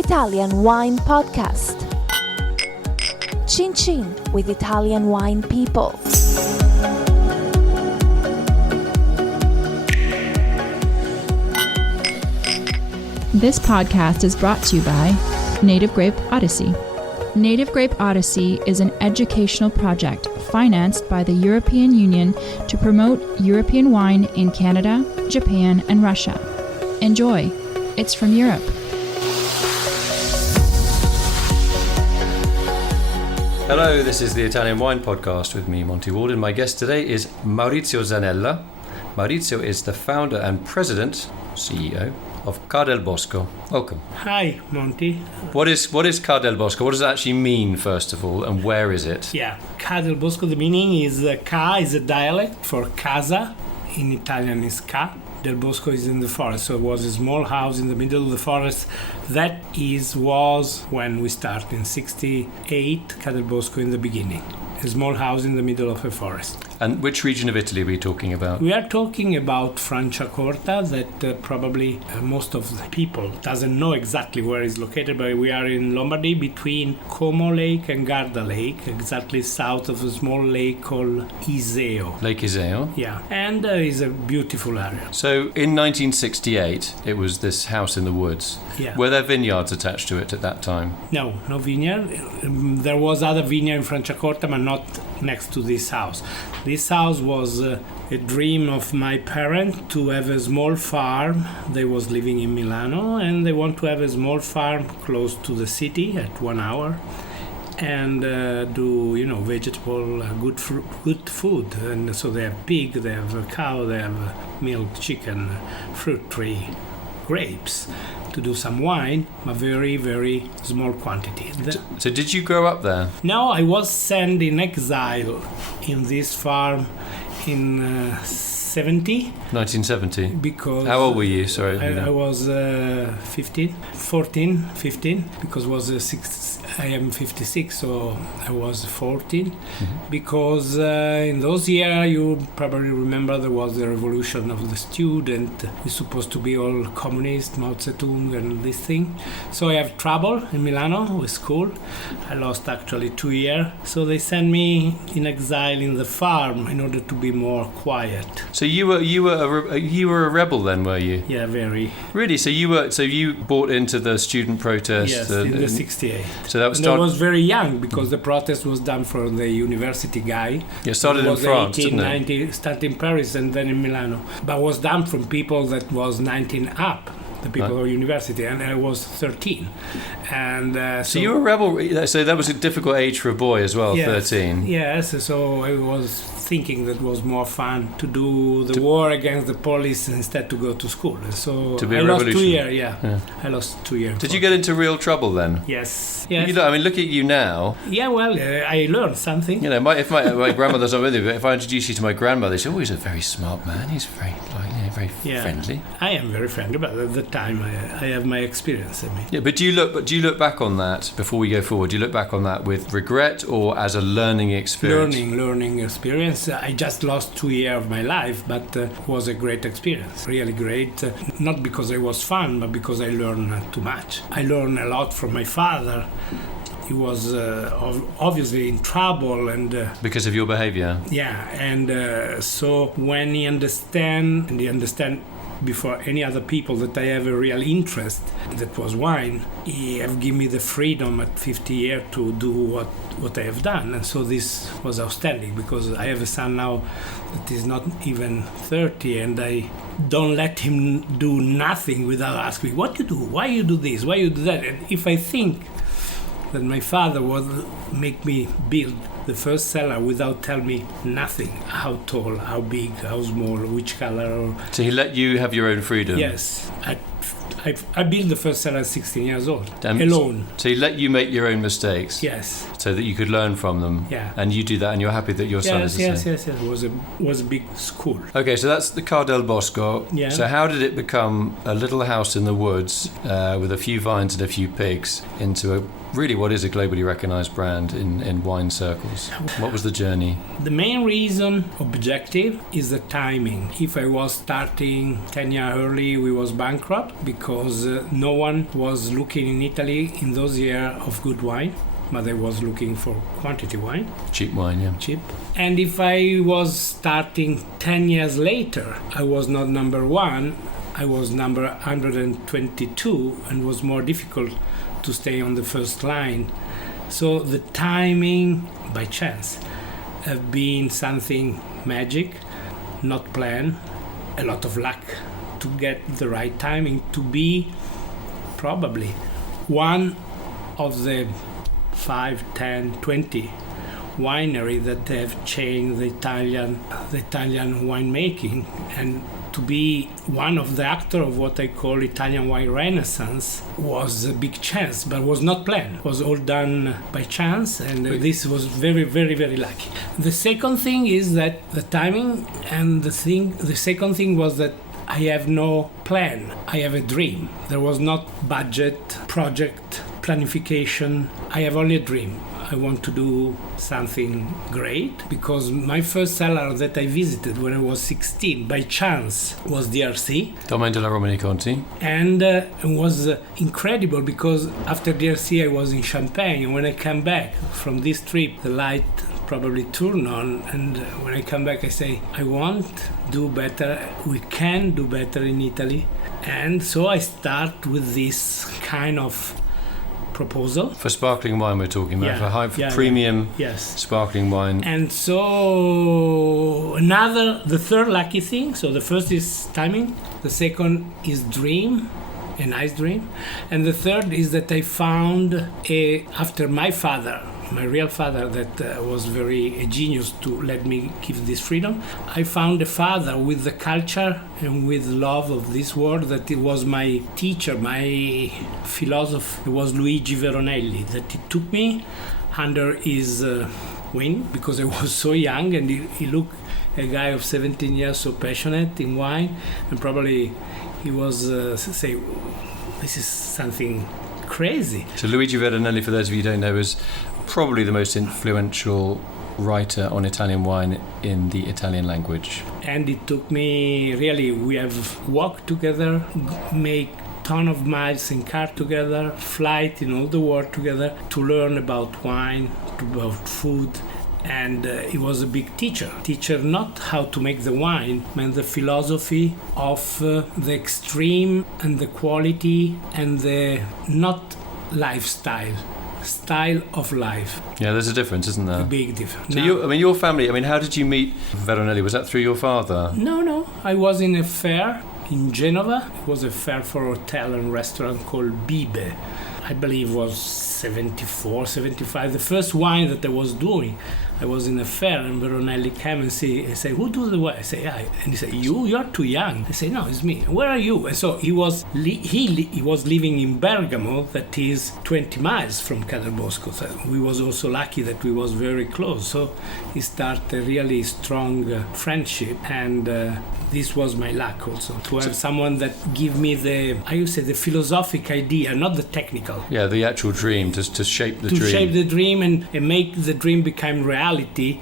Italian Wine Podcast. Chin Chin with Italian wine people. This podcast is brought to you by Native Grape Odyssey. Native Grape Odyssey is an educational project financed by the European Union to promote European wine in Canada, Japan, and Russia. Enjoy. It's from Europe. Hello, this is the Italian Wine Podcast with me, Monty Waldin. My guest today is Maurizio Zanella. Maurizio is the founder and president, CEO, of Ca del Bosco. Welcome. Hi, Monty. What is Ca del Bosco? What does it actually mean, first of all, and where is it? Yeah, Ca del Bosco, the meaning is Ca is a dialect for casa. In Italian is Ca. Del Bosco is in the forest, so it was a small house in the middle of the forest. That was when we started in 68, Ca del Bosco in the beginning. A small house in the middle of a forest. And which region of Italy are we talking about? We are talking about Franciacorta, that probably most of the people doesn't know exactly where it's located, but we are in Lombardy between Como Lake and Garda Lake, exactly south of a small lake called Iseo. Lake Iseo? Yeah, and it's a beautiful area. So in 1968, it was this house in the woods. Yeah. Were there vineyards attached to it at that time? No vineyard. There was other vineyard in Franciacorta, but not next to this house. This house was a dream of my parents to have a small farm. They was living in Milano and they want to have a small farm close to the city at 1 hour and do, vegetable, good food. And so they have pig, they have a cow, they have milk, chicken, fruit tree, grapes, to do some wine, but very, very small quantity. So did you grow up there? No, I was sent in exile in this farm in 1970? Because how old were you? Sorry. I was 15, because I am 56, so I was 14. Mm-hmm. Because in those years, you probably remember there was the revolution of the student. We're supposed to be all communist, Mao Zedong and this thing. So I have trouble in Milano with school. I lost actually 2 years. So they sent me in exile in the farm in order to be more quiet. So you were a rebel then, were you? Yeah, very. Really? So you bought into the student protest? Yes, in the 68. So that was I was very young because the protest was done for the university guy. Yeah, started in France, 18, didn't it? 19, started in Paris and then in Milano. But was done from people that was 19 up. The people of university, and I was 13, and so you were a rebel. So that was a difficult age for a boy as well. Yes, 13. Yes, so I was thinking that was more fun to do the war against the police instead to go to school. So to be I a lost 2 revolutionary. years. Yeah, I lost 2 years. Did you get into real trouble then? Yes. I mean, look at you now. Yeah, well, I learned something. If my grandmother's not with you, but if I introduce you to my grandmother, they say, "Oh, he's a very smart man. He's very friendly." I am very friendly, but at the time I have my experience. Yeah, but do you look back on that before we go forward? Do you look back on that with regret or as a learning experience? Learning experience. I just lost 2 years of my life, but it was a great experience, really great. Not because it was fun, but because I learned too much. I learned a lot from my father. He was obviously in trouble and because of your behavior. Yeah, and so when he understand before any other people that I have a real interest, that was wine, he have given me the freedom at 50 years to do what I have done. And so this was outstanding because I have a son now that is not even 30 and I don't let him do nothing without asking me, what you do, why you do this, why you do that. And if I think that my father would make me build the first cellar without telling me nothing, how tall, how big, how small, which color. So he let you have your own freedom? Yes. I built the first cellar at 16 years old, alone. So he let you make your own mistakes? Yes. So that you could learn from them. Yeah. And you do that, and you're happy that your son is the same. Yes. It was a big school. Okay, so that's the Ca del Bosco. Yeah. So how did it become a little house in the woods with a few vines and a few pigs into really what is a globally recognized brand in wine circles? What was the journey? The main reason, objective, is the timing. If I was starting 10 years early, we was bankrupt because no one was looking in Italy in those years of good wine. But I was looking for quantity wine. Cheap wine, yeah. Cheap. And if I was starting 10 years later, I was not number one, I was number 122, and was more difficult to stay on the first line. So the timing, by chance, have been something magic, not planned, a lot of luck to get the right timing, to be probably one of the 5, 10, 20 winery that have changed the Italian winemaking, and to be one of the actors of what I call Italian wine renaissance was a big chance, but was not planned. It was all done by chance, and this was very, very, very lucky. The second thing is that the timing, and the second thing was that I have no plan. I have a dream. There was not budget, project, planification. I have only a dream. I want to do something great, because my first cellar that I visited when I was 16 by chance was DRC. Domaine de la Romani Conti. And it was incredible, because after DRC I was in Champagne, and when I came back from this trip, the light probably turned on, and when I come back I say, I want to do better, we can do better in Italy. And so I start with this kind of proposal. For sparkling wine we're talking about, for premium sparkling wine. And so the third lucky thing, so the first is timing, the second is dream, a nice dream, and the third is that I found after my father, my real father, that was a genius to let me give this freedom. I found a father with the culture and with love of this world, that it was my teacher, my philosopher. It was Luigi Veronelli, that he took me under his wing, because I was so young, and he looked a guy of 17 years, so passionate in wine, and probably he was say, this is something crazy. So Luigi Veronelli, for those of you who don't know, is probably the most influential writer on Italian wine in the Italian language. And it took me, really, we have walked together, make ton of miles in car together, flight in all the world together, to learn about wine, about food. And he was a big teacher not how to make the wine, but the philosophy of the extreme and the quality and the not lifestyle, style of life. Yeah, there's a difference, isn't there? A big difference. So your family, how did you meet Veronelli? Was that through your father? No. I was in a fair in Genova. It was a fair for hotel and restaurant called Bibe. I believe was 74, 75. The first wine that I was doing, I was in a fair, and Veronelli came and say, who do the wine? I say, I. And he said, you're too young. I say, no, it's me. Where are you? And so he was living in Bergamo, that is 20 miles from Ca del Bosco. So we was also lucky that we was very close. So he started a really strong friendship, and this was my luck also, to have someone that give me the philosophic idea, not the technical. Yeah, the actual dream, to shape the dream. To shape the dream and make the dream become reality,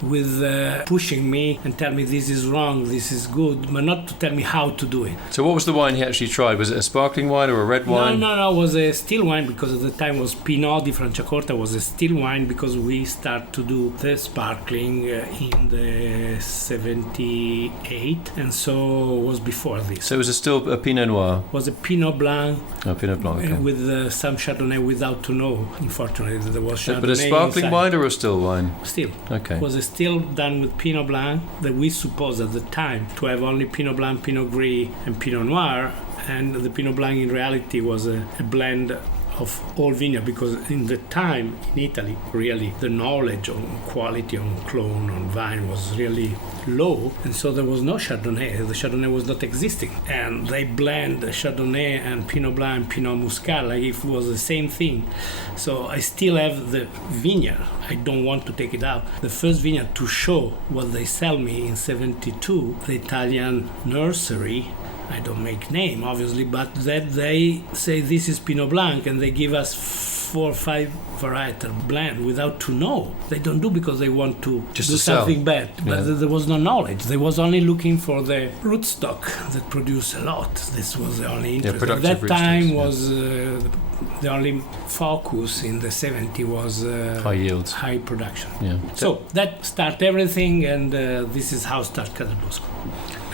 with pushing me and tell me this is wrong, this is good, but not to tell me how to do it. So what was the wine he actually tried? Was it a sparkling wine or a red wine? No, it was a still wine, because at the time was Pinot di Franciacorta, was a still wine, because we start to do the sparkling in the 78, and so was before this. So it was still a Pinot Noir? Was a Pinot Blanc. Oh, Pinot Blanc, okay. With some Chardonnay, without to know, unfortunately, there was Chardonnay. But a sparkling inside. wine or a still wine? Still. Okay. It was a still done with Pinot Blanc, that we supposed at the time to have only Pinot Blanc, Pinot Gris, and Pinot Noir, and the Pinot Blanc in reality was a blend of all vineyard, because in the time in Italy, really the knowledge on quality, on clone, on vine was really low, and so there was no Chardonnay. The Chardonnay was not existing, and they blend Chardonnay and Pinot Blanc, Pinot Muscat like if it was the same thing. So I still have the vineyard. I don't want to take it out. The first vineyard to show what they sell me in 72, the Italian nursery, I don't make name obviously, but that they say this is Pinot Blanc and they give us 4 or 5 varietal blend without to know. They don't do because they want to just do to sell. something bad. But there was no knowledge. They was only looking for the rootstock that produce a lot. This was the only interest. At that time was the only focus in the 70s was high yields, high production. Yeah. So that start everything, and this is how start Ca del Bosco.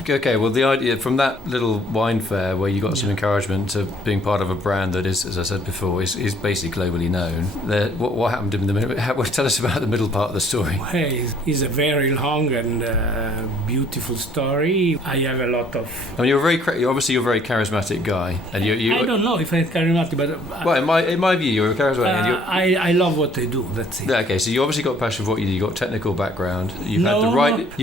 Okay, well, the idea from that little wine fair where you got some encouragement to being part of a brand that is, as I said before, is basically globally known. What happened in the middle? Tell us about the middle part of the story. Hey, it's a very long and beautiful story. I have a lot of. I mean, you're a very charismatic guy, and you. I don't know if I'm charismatic, but. Well, in my view, you're a charismatic. I love what I do. That's it. Yeah, okay, so you obviously got passion for what you do. You got technical background. You've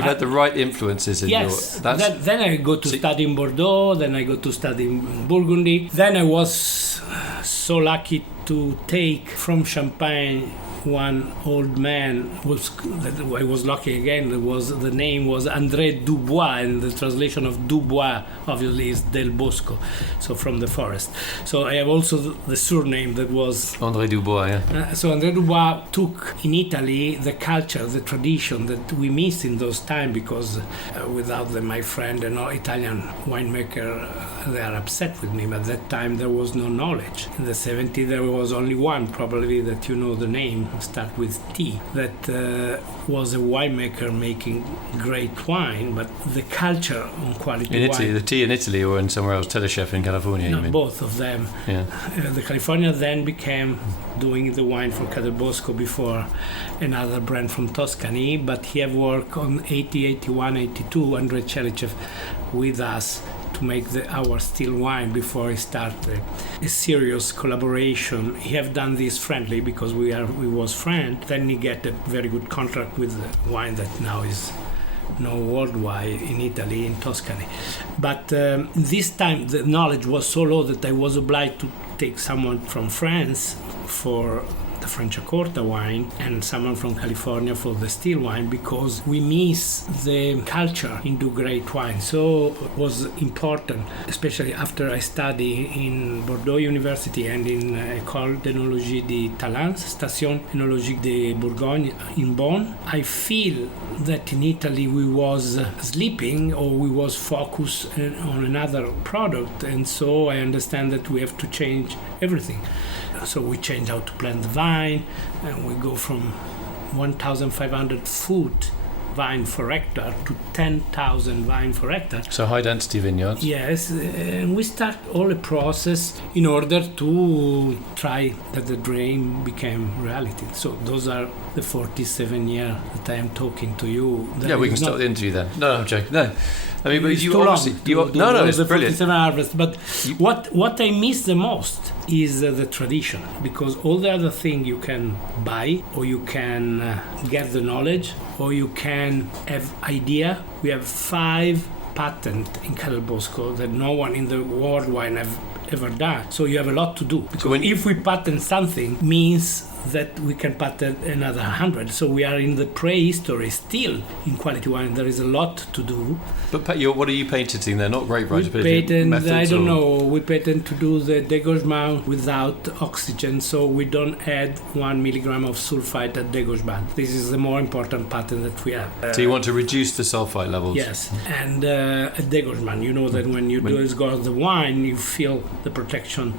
had the right influences in yes, your. Then I go to study in Bordeaux, then I go to study in Burgundy. Then I was so lucky to take from Champagne one old man I was lucky again. The name was André Dubois, and the translation of Dubois obviously is Del Bosco, so from the forest. So I have also the surname that was André Dubois. Yeah. So André Dubois took in Italy the culture, the tradition that we missed in those times, because without them, my friend and Italian winemaker, they are upset with me. But at that time there was no knowledge. In the 70s there was only one, probably that you know the name, start with T, that was a winemaker making great wine, but the culture on quality in wine. Italy, the tea in Italy or in somewhere else, Telechef in California, No, you mean? both of them. Yeah. The California then became doing the wine for Ca del Bosco before another brand from Tuscany, but he have worked on 80, 81, 82, Andrei Chelichev with us to make our still wine before he started a serious collaboration. He have done this friendly because we was friends. Then he get a very good contract with the wine that now is known worldwide in Italy, in Tuscany. But this time the knowledge was so low that I was obliged to take someone from France for the Franciacorta wine and someone from California for the still wine, because we miss the culture into great wine. So it was important, especially after I studied in Bordeaux University and in École d'Enologie de Talence, Station Enologique de Bourgogne in Bonn. I feel that in Italy we was sleeping, or we was focused on another product, and so I understand that we have to change everything. So we change how to plant the vine, and we go from 1,500 foot vine for hectare to 10,000 vine for hectare. So high density vineyards. Yes, and we start all the process in order to try that the dream became reality. So those are the 47 years that I am talking to you. Yeah, we can start the interview then. No, I'm joking. No. I mean, but it's you too obviously... long it's the brilliant. 47 harvest. But what I miss the most is the tradition, because all the other thing you can buy, or you can get the knowledge, or you can have idea. We have 5 patents in Ca del Bosco that no one in the world wine have ever done. So you have a lot to do. Because if we patent something, means that we can patent another 100. So we are in the prehistory still in quality wine. There is a lot to do. But what are you patenting? They're not grape varieties. We patent, I don't know, we patent to do the dégorgement without oxygen, so we don't add 1 milligram of sulfite at dégorgement. This is the more important patent that we have. So you want to reduce the sulfite levels? Yes, and at dégorgement, you know that when you dégorge the wine, you feel the protection,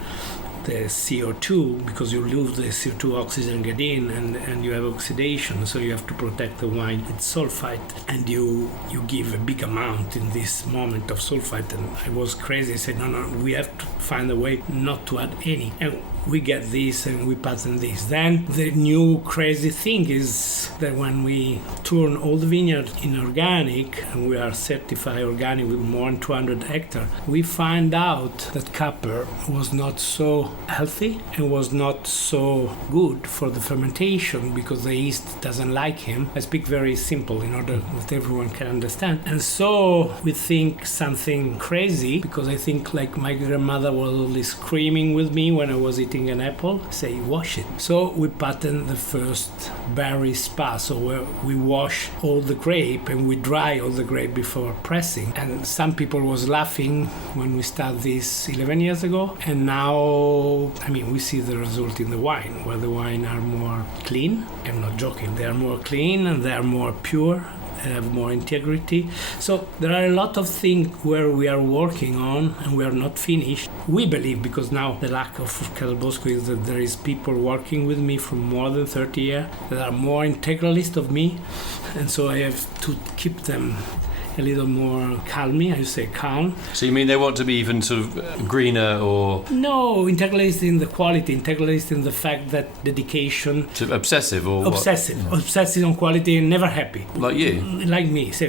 the CO2, because you lose the CO2, oxygen get in, and you have oxidation, so you have to protect the wine with sulfite, and you give a big amount in this moment of sulfite. And I was crazy. I said, no, we have to find a way not to add any. And we get this and we patent this. Then the new crazy thing is that when we turn all the vineyards in organic, and we are certified organic with more than 200 hectares, we find out that copper was not so healthy and was not so good for the fermentation because the yeast doesn't like him. I speak very simple in order that everyone can understand. And so we think something crazy, because I think like my grandmother was always screaming with me when I was eating an apple, say, wash it. So we patent the first berry spa, so where we wash all the grape and we dry all the grape before pressing. And some people was laughing when we started this 11 years ago, and now, I mean, we see the result in the wine, where the wine are more clean. I'm not joking, they are more clean and they are more pure, have more integrity. So there are a lot of things where we are working on and we are not finished. We believe, because now the lack of Ca del Bosco is that there is people working with me for more than 30 years that are more integralist of me, and so I have to keep them a little more calm. So you mean they want to be even sort of greener or... No, integralist in the quality, integralist in the fact that dedication... So obsessive or Obsessive. What? Obsessive on quality and never happy. Like you? Like me. So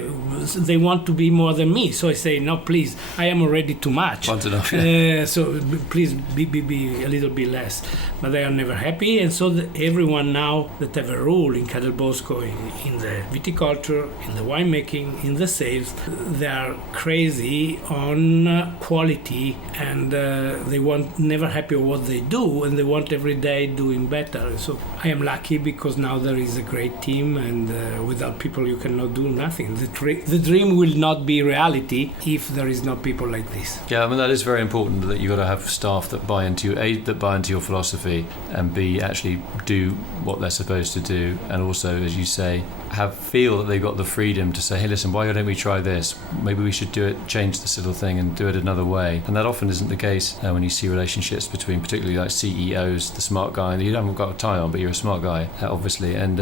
they want to be more than me. So I say, no, please, I am already too much. Want enough, yeah. So please be a little bit less. But they are never happy. And so everyone now that have a role in Ca del Bosco, in the viticulture, in the winemaking, in the sales, they are crazy on quality, and they want never happy with what they do, and they want every day doing better. So I am lucky because now there is a great team, and without people you cannot do nothing. The dream will not be reality if there is no people like this. Yeah, I mean, that is very important, that you've got to have staff that buy into you, A, that buy into your philosophy, and B, actually do what they're supposed to do, and also, as you say, feel that they've got the freedom to say, hey, listen, why don't we try this? Maybe we should do it, change this little thing and do it another way. And that often isn't the case when you see relationships between particularly like CEOs, the smart guy, you haven't got a tie on, but you're a smart guy, obviously, and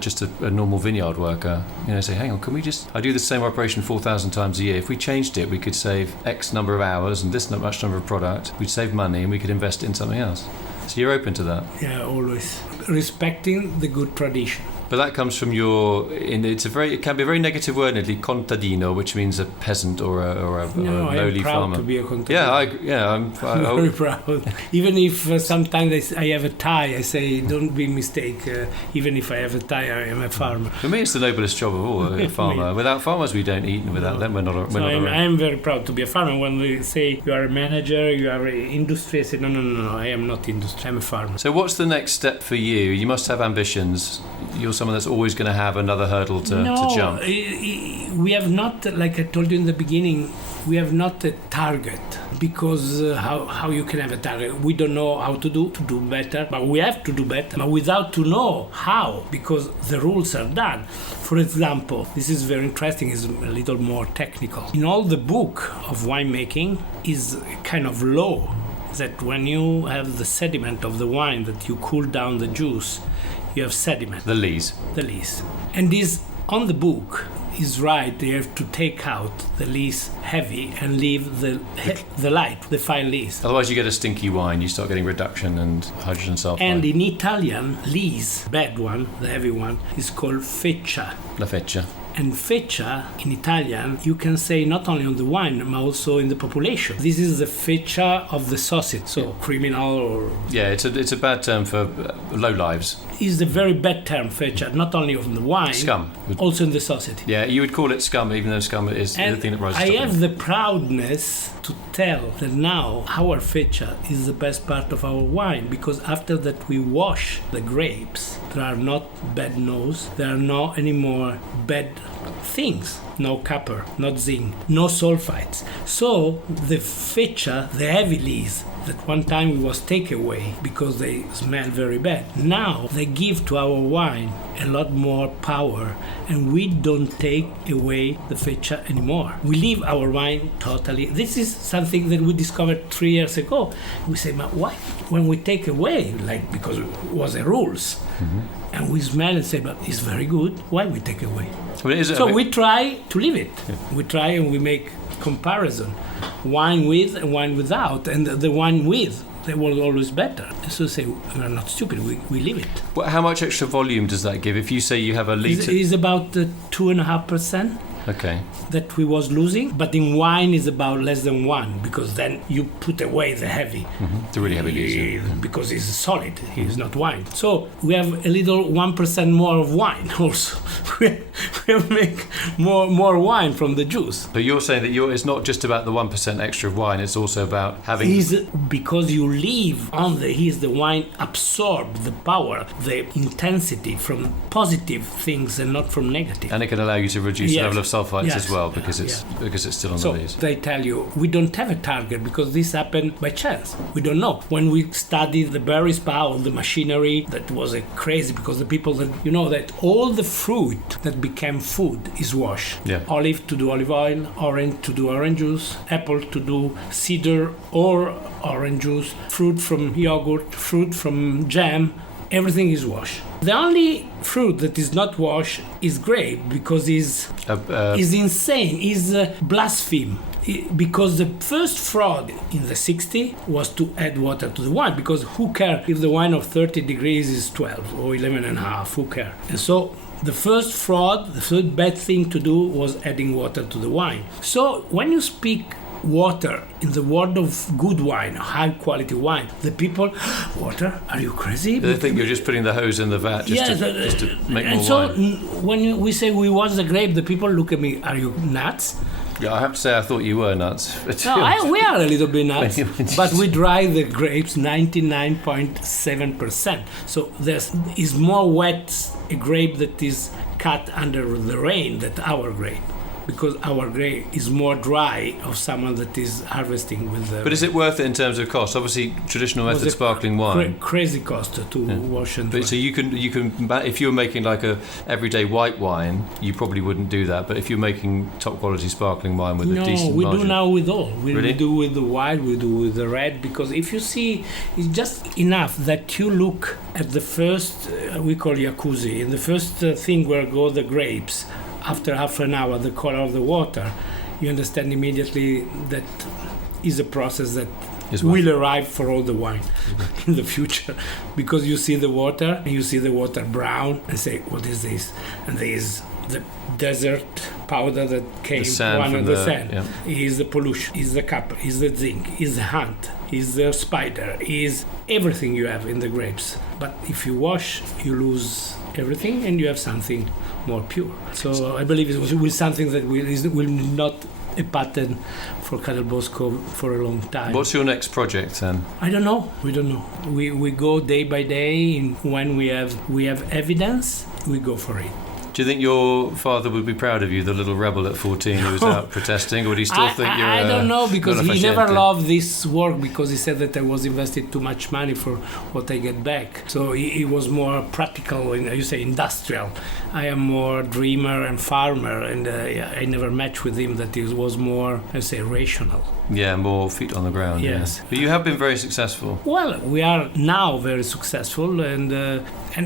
just a normal vineyard worker, say, hang on, can we just, I do the same operation 4,000 times a year. If we changed it, we could save X number of hours and this much number of product, we'd save money and we could invest it in something else. So you're open to that? Yeah, always. Respecting the good tradition. But that comes from it can be a very negative word, Italy, contadino, which means a peasant or a lowly farmer. I'm proud to be a contadino. I'm very proud. Even if sometimes I have a tie, I say, don't be mistaken. Even if I have a tie, I am a farmer. For me, it's the noblest job of all, a farmer. Without farmers, we don't eat, and without them, we're not around. I am very proud to be a farmer. When they say you are a manager, you are an industry, I say, no, I am not industry, I'm a farmer. So what's the next step for you? You must have ambitions. You're someone that's always going to have another hurdle to jump. We have not, like I told you in the beginning, we have not a target, because how you can have a target? We don't know how to do better, but we have to do better, but without to know how, because the rules are done. For example, this is very interesting, it's a little more technical. In all the book of winemaking is a kind of law that when you have the sediment of the wine, that you cool down the juice, you have sediment. The lees. And this, on the book, is right. They have to take out the lees heavy and leave the light, the fine lees. Otherwise you get a stinky wine, you start getting reduction and hydrogen sulfide. And in Italian, lees, bad one, the heavy one, is called feccia. La feccia. And feccia, in Italian, you can say not only on the wine, but also in the population. This is the feccia of the sausage, so criminal or... Yeah, it's a bad term for low lives. It's a very bad term, feccia, not only on the wine, scum, also in the sausage. Yeah, you would call it scum, even though scum is the thing that rises I have the proudness to tell that now our feccia is the best part of our wine, because after that we wash the grapes, there are not bad nose, there are not any more bad things, no copper, not zinc, no sulfides. So the feccia, the heavy lees, that one time it was taken away because they smell very bad. Now they give to our wine a lot more power, and we don't take away the feccia anymore. We leave our wine totally. This is something that we discovered 3 years ago. We say, but why? When we take away, like, because it was the rules, and we smell and say, but it's very good, why we take away? We try to leave it. Yeah. We try and we make comparison, wine with and wine without, and the wine with, they were always better. So say, we're not stupid, we leave it. Well, how much extra volume does that give? If you say you have a litre... It's about 2.5%. Okay. that we was losing. But in wine is about less than 1, because then you put away the heavy. The really heavy juice. Because it's solid, it's not wine. So we have a little 1% more of wine also. we make more wine from the juice. But you're saying that it's not just about the 1% extra of wine, it's also about having... Because you leave on the wine absorb the power, the intensity from positive things and not from negative. And it can allow you to reduce the level of sulfites as well, because because it's still on the lees. So they tell you, we don't have a target because this happened by chance. We don't know. When we studied the berry spa, all the machinery, that was crazy, because the people that, that all the fruit that became food is washed. Yeah. Olive to do olive oil, orange to do orange juice, apple to do cider or orange juice, fruit from yogurt, fruit from jam, everything is washed. The only fruit that is not washed is grape, because is insane, is blaspheme. Because the first fraud in the 60s was to add water to the wine, because who cares if the wine of 30 degrees is 12 or 11 and a half, who cares? And so the first fraud, the first bad thing to do was adding water to the wine. So when you speak water in the world of good wine, high quality wine, the people, water? Are you crazy? They think you're just putting the hose in the vat just to make more wine. And so when we say we wash the grape, the people look at me, are you nuts? Yeah, I have to say I thought you were nuts. No, we are a little bit nuts, but we dry the grapes 99.7%. So there is more wet a grape that is cut under the rain than our grape, because our grape is more dry of someone that is harvesting with the... But is it worth it in terms of cost? Obviously, traditional method sparkling wine. Crazy cost to wash and dry. But so you can, if you were making like a everyday white wine, you probably wouldn't do that. But if you're making top quality sparkling wine with a decent margin... do now with all. We Really? do with the white, we do with the red, because if you see, it's just enough that you look at the first, we call jacuzzi, in the first thing where go the grapes. After half an hour, the color of the water, you understand immediately that is a process that will arrive for all the wine in the future. Because you see the water, and you see the water brown, and say, what is this? And there is the desert powder that came from the sand. Yeah. Is the pollution, is the copper, is the zinc, is the hunt, is the spider, is everything you have in the grapes. But if you wash, you lose everything, and you have something more pure. So I believe it will something that will not a pattern for Ca del Bosco for a long time. What's your next project then? I don't know. We don't know. We go day by day. When we have evidence, we go for it. Do you think your father would be proud of you, the little rebel at 14 who was out protesting, or would he still think you're... I don't know, because he never loved this work, because he said that I was invested too much money for what I get back. So he was more practical, industrial. I am more dreamer and farmer, and I never matched with him that he was more, rational. Yeah, more feet on the ground. Yes. Yeah. But you have been very successful. Well, we are now very successful, and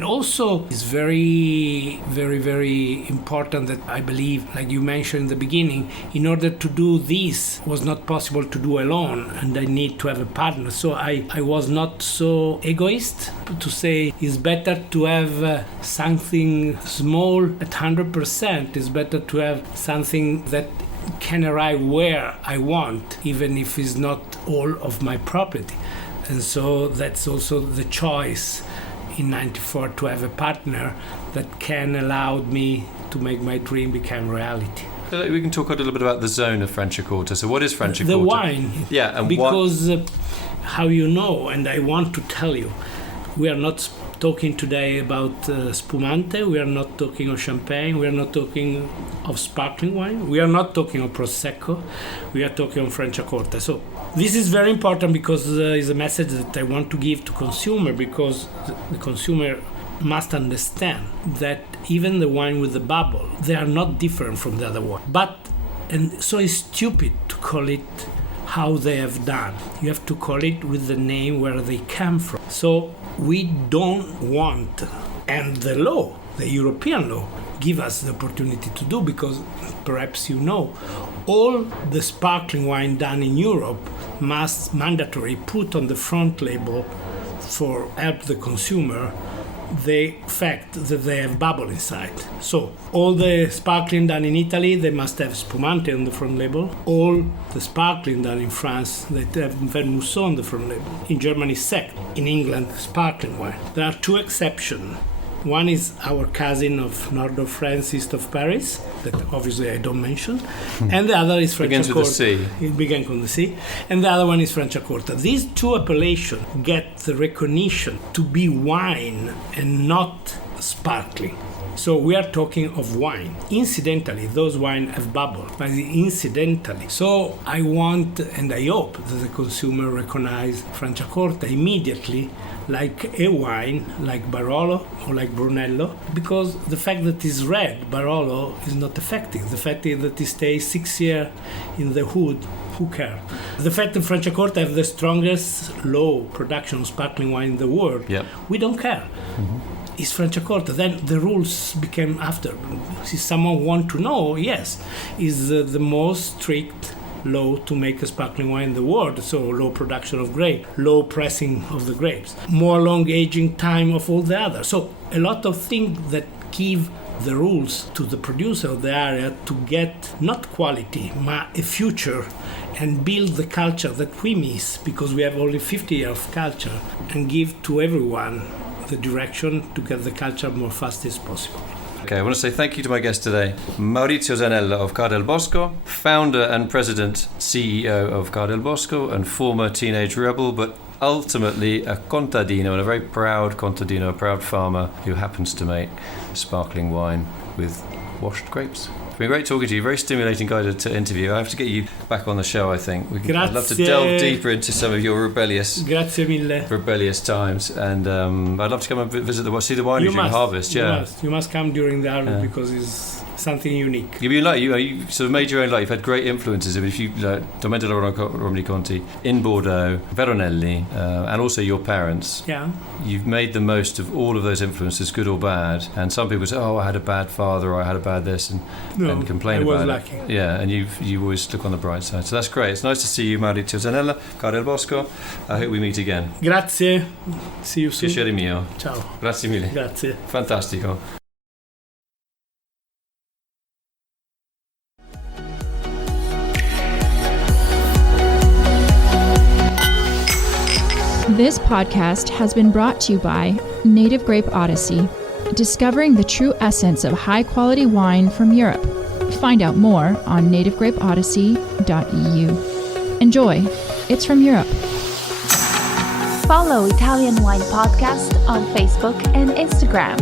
also it's very, very, very important that I believe, like you mentioned in the beginning, in order to do this was not possible to do alone, and I need to have a partner. So I was not so egoist to say it's better to have something small at 100%. It's better to have something that can arrive where I want, even if it's not all of my property. And so that's also the choice in 94 to have a partner that can allow me to make my dream become reality. We can talk a little bit about the zone of Franciacorta. So what is Franciacorta? The wine. Yeah, and because how you know, and I want to tell you, we are not talking today about spumante, we are not talking of champagne, we are not talking of sparkling wine, we are not talking of prosecco, we are talking of Franciacorta. So this is very important, because it's a message that I want to give to consumer, because the consumer must understand that even the wine with the bubble, they are not different from the other one. And so it's stupid to call it how they have done. You have to call it with the name where they come from. So we don't want, and the law, the European law, give us the opportunity to do, because perhaps all the sparkling wine done in Europe must mandatory put on the front label for help the consumer the fact that they have bubble inside. So all the sparkling done in Italy, they must have spumante on the front label. All the sparkling done in France, they have vermouthon on the front label. In Germany, sec. In England, sparkling wine. There are two exceptions. One is our cousin of north of France, east of Paris, that obviously I don't mention. And the other is Franciacorta. Begins with the C. It began with the C. And the other one is Franciacorta. These two appellations get the recognition to be wine and not sparkling. So we are talking of wine. Incidentally, those wines have bubble, but incidentally. So I want and I hope that the consumer recognize Franciacorta immediately like a wine, like Barolo or like Brunello, because the fact that it's red, Barolo, is not effective. The fact that it stays 6 years in the hood, who cares? The fact that Franciacorta have the strongest low production of sparkling wine in the world, we don't care. Is Franciacorta. Then the rules became after. If someone want to know, yes, is the most strict law to make a sparkling wine in the world. So low production of grape, low pressing of the grapes, more long aging time of all the others. So a lot of things that give the rules to the producer of the area to get not quality, but a future and build the culture that we miss because we have only 50 years of culture and give to everyone the direction to get the culture more fast as possible. Okay, I want to say thank you to my guest today, Maurizio Zanella of Ca del Bosco, founder and president, CEO of Ca del Bosco, and former teenage rebel, but ultimately a contadino, and a very proud contadino, a proud farmer who happens to make sparkling wine with washed grapes. It's been great talking to you. Very stimulating guy to interview. I have to get you back on the show, I think. I'd love to delve deeper into some of your rebellious times, and I'd love to come and visit see the winery during harvest. You must come during the harvest because it's something unique. You sort of made your own life. You've had great influences. I mean, if you Domenico Romani Conti in Bordeaux, Veronelli, and also your parents. Yeah. You've made the most of all of those influences, good or bad. And some people say, "Oh, I had a bad father," or "I had a bad this," and complain about it. I was lucky. Yeah, and you always look on the bright side. So that's great. It's nice to see you, Maurizio Zanella, Ca del Bosco. I hope we meet again. Grazie. See you soon. Piacere mio. Ciao. Grazie mille. Grazie. Fantastico. This podcast has been brought to you by Native Grape Odyssey, discovering the true essence of high-quality wine from Europe. Find out more on nativegrapeodyssey.eu. Enjoy. It's from Europe. Follow Italian Wine Podcast on Facebook and Instagram.